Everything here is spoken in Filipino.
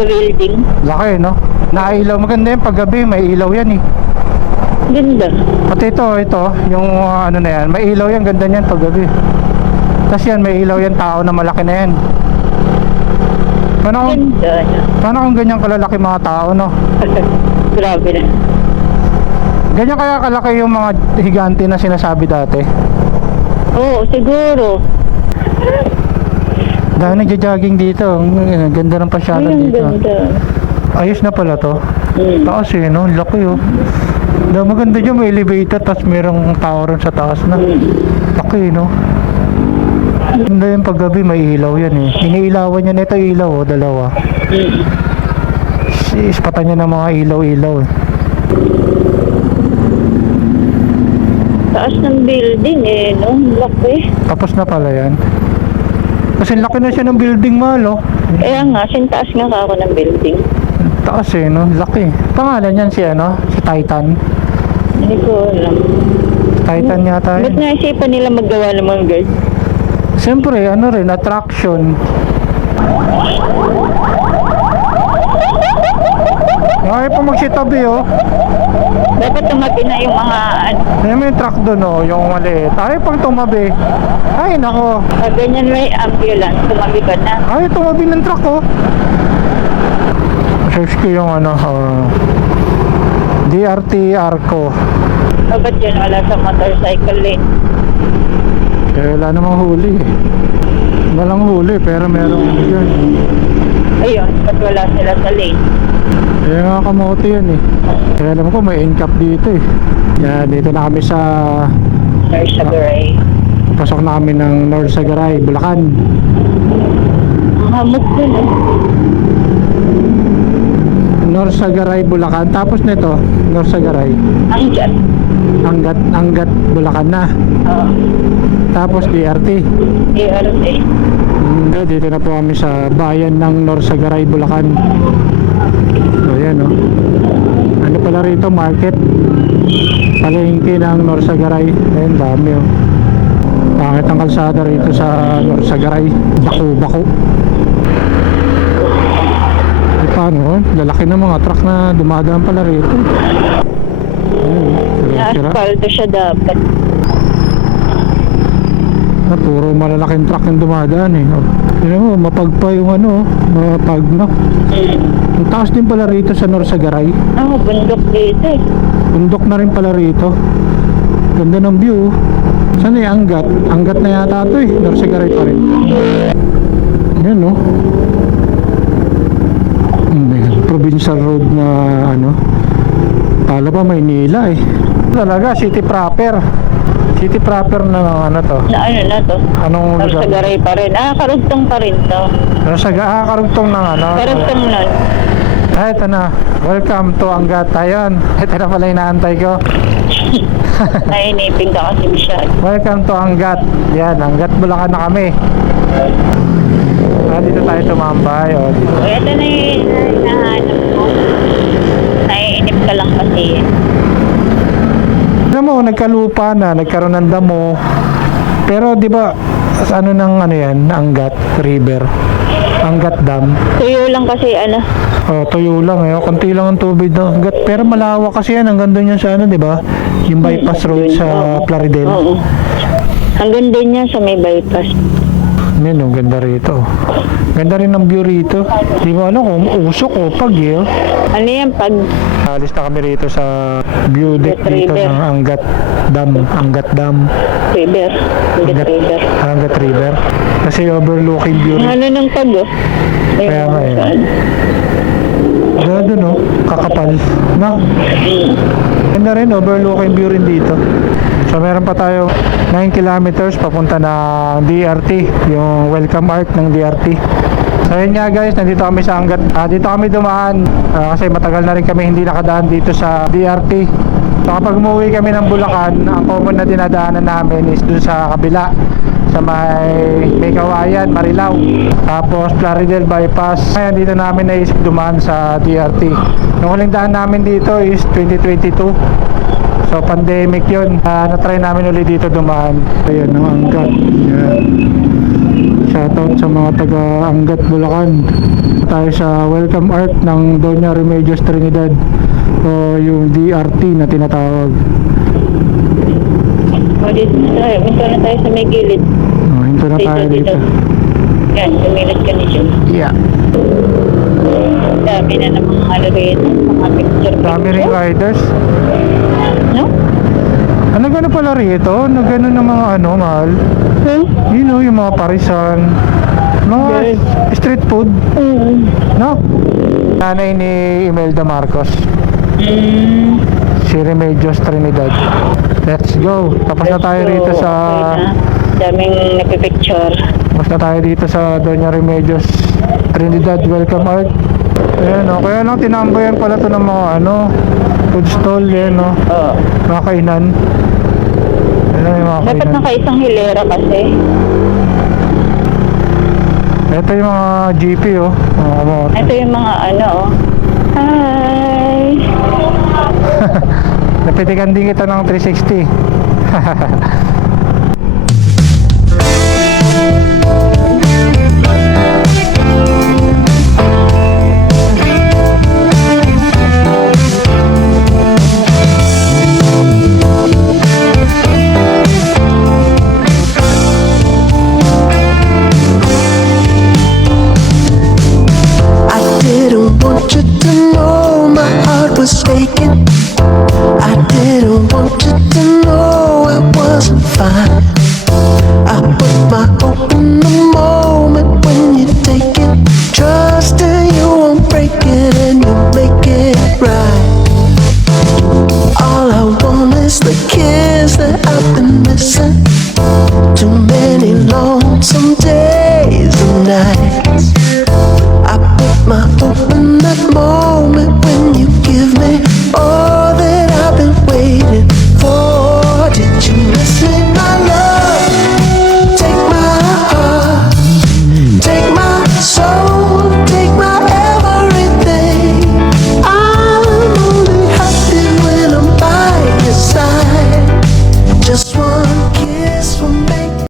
sa building. Laki, no? Nailaw. Maganda yan paggabi. May ilaw yan eh. Ganda. Pati ito. Yung ano na yan. May ilaw yan. Ganda yan paggabi. Tapos yan, may ilaw yan. Tao na malaki na yan. Ganda. Paano kung ganyan kalalaki mga tao, no? Grabe na. Ganyan kaya kalaki yung mga higante na sinasabi dati. Oo, siguro. Dahil nagja-jogging dito. Ang ganda ng pasyalan Ay, ang dito. ganda. Ayos na pala to. Hmm. Taas eh, no? Laki oh. Dahil maganda dyan, may elevator. Tapos merong tao ron sa taas na. Laki, no? Ganda yung paggabi, may ilaw yan eh. Iniilawan niya nito ilaw oh, dalawa. Ispatan niya ng mga ilaw-ilaw eh. Taas ng building eh, no? Laki. Tapos na pala yan. Kasi laki na siya ng building, malo. Kaya nga, sintaas nga ako ng building. Taas eh, no? Laki. Pangalan yan si ano? Si Titan. Hindi ko alam. Titan yata Ba't yun. naisipan nila maggawa ng mga guard? Siyempre, ano rin, attraction. Ay, pa magsitabi oh. Dapat tumabi na yung mga ano. Ayan mo yung truck doon oh, yung maliit. Ay, pang tumabi. Ay, nako. Ganyan may ambulance, tumabi ka na. Ay, tumabi ng truck oh. Search ko yung ano, DRT Arco. Ba't yan wala sa motorcycle lane? Eh, wala namang huli eh. Walang huli, pero merong yun. Ayun, ba't wala sila sa lane? Kaya nga kamote yun eh. Kaya alam ko may end-cap dito eh. Yan, dito na kami sa Saguray. pasok na kami ng North Sagaray, Bulacan. Ang hamog dun eh. North Sagaray, Bulacan. Tapos nito, North Sagaray. Ang dyan. Angat, Bulacan na. Oo. Tapos DRT. DRT. Dito na po kami sa bayan ng North Sagaray, Bulacan. So yan oh. Ano pala rito, market. Palengke ng North Sagaray. Ayun, dami oh. Pangit ang kalsada rito sa North Sagaray. Bako. Ay, paano oh? Lalaki ng mga truck na dumadaan pala rito. Ayun, sira. Na-asfalto siya dapat. Na puro malalaking truck yung dumadaan eh. Yun mo, mapagpa yung ano, mapag no. Ang taas din pala rito sa North Sagaray. Ako, bundok dito eh. Bundok na rin pala rito. Ganda ng view. Saan eh, Angat? Angat na yata ito eh. North Sagaray pa rin. Yan no. Provincial road na ano. Kala pa Maynila eh. Talaga, city proper. City proper na ano to. Na ano na to? Anong lugar? Saguray pa rin. Karugtong pa rin to. Karugtong ng ano. Karugtong nun. Ay, ito na. Welcome to Angat. Ayun. Ito na pala inaantay ko. Nainipin ka kasi masyado. Welcome to Angat. Yan, Angat Bulacan na kami. Dito tayo tumambay. O, dito. Ito na yung hinahanap mo. Naiinip ka lang kasi. Alam mo, nagkalupa na, nagkaroon ng damo. Pero di ba ano ng ano yan, Angat River, Angat Dam. Tuyo lang kasi ano. Oh, tuyo lang eh, konti lang ang tubig ng Angat. Pero malawak kasi yan, hanggang doon yan sa ano, di ba? Yung bypass road sa Plaridel. Oo. Hanggang din yan sa may bypass. Yan, oh, ganda rito. Ganda rin ng view rito. Di mo alam kung usok o pag eh. Oh. Ano yan pag Alis na kami rito sa view deck dito ng Angat Dam. Angat Dam. river? River. Angat River. Kasi overlooking view Ano nang pag oh? Kaya nga eh. Ganda no, kakapal. No? Ganda rin, overlooking view rin dito. So meron pa tayo 9 kilometers papunta ng DRT, yung welcome arc ng DRT. So yun nga guys, nandito kami sa Angat. Dito kami dumaan kasi matagal na rin kami hindi nakadaan dito sa DRT. So kapag umuwi kami ng Bulacan, ang common na dinadaanan namin is dun sa kabila, sa may Kawayan, Marilao, tapos Plaridel bypass. Ngayon dito namin naisip dumaan sa DRT. Yung huling daan namin dito is 2022. So pandemic yun. Na-try namin ulit dito dumaan. Ayun, ang Angat. Yan. Shoutout sa mga taga Angat, Bulacan. Tayo sa welcome arc ng Doña Remedios Trinidad o yung DRT na tinatawag. O, dito na tayo. Minto na tayo sa may gilid. Hinto na tayo dito. Yan, sumilid ka ni Jun. Yeah. Dami na ng mga ano rito, mga picture. Dami rin riders. No? Ano gano'n pala rito? Ano gano'n ng mga ano, mahal? You know, yung mga parisan. Mga street food. No? Nanay ni Imelda Marcos. Si Remedios Trinidad. Let's go. Tapos na tayo rito sa... Daming napipicture. Tapos na tayo dito sa Doña Remedios Trinidad Welcome Art. Ayan o. Kaya lang tinambayan pala to ng mga ano, food stall yan o. Oo. Mga kainan. Ayan yung mga Dapat kainan. nakaisang hilera kasi. Ito yung mga GP o. Mga kamote. Ito yung mga ano, oh. Hi! Napitikan din kita ng 360. I didn't want you to know my heart was aching. I didn't want you to know I wasn't fine. I put my hope in the moment when you take it. Trusting you won't break it and you make it right. All I want is the kiss that I've been missing. Too many lonesome days and nights. I put my hope in that moment when you give me